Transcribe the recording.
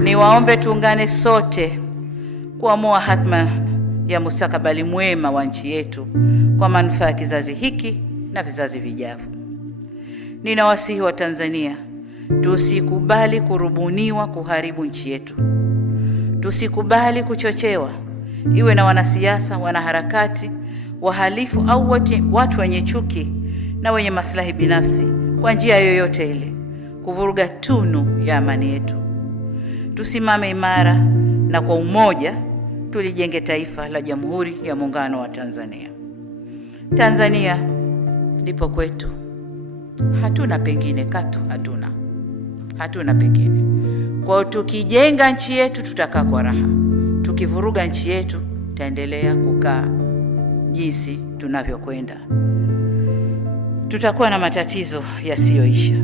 Niwaombe tuungane sote kuamua hatma ya mustakabali mwema wa nchi yetu kwa manufaa ya kizazi hiki na vizazi vijavyo. Ninawasihi wa Tanzania, tusikubali kurubuniwa kuharibu nchi yetu. Tusikubali kuchochewa, iwe na wanasiasa, wanaharakati, wahalifu au watu wenye chuki na wenye maslahi binafsi, kwa njia yoyote ile kuvuruga tunu ya amani yetu. Tusimame imara na kwa umoja tulijenge taifa la Jamhuri ya Muungano wa Tanzania. Tanzania lipo kwetu, hatuna pengine, katu hatuna pengine. Kwa tukijenga nchi yetu tutakaa kwa raha, tukivuruga nchi yetu taendelea kukaa jinsi tunavyokwenda. Tutakuwa na matatizo yasiyoisha.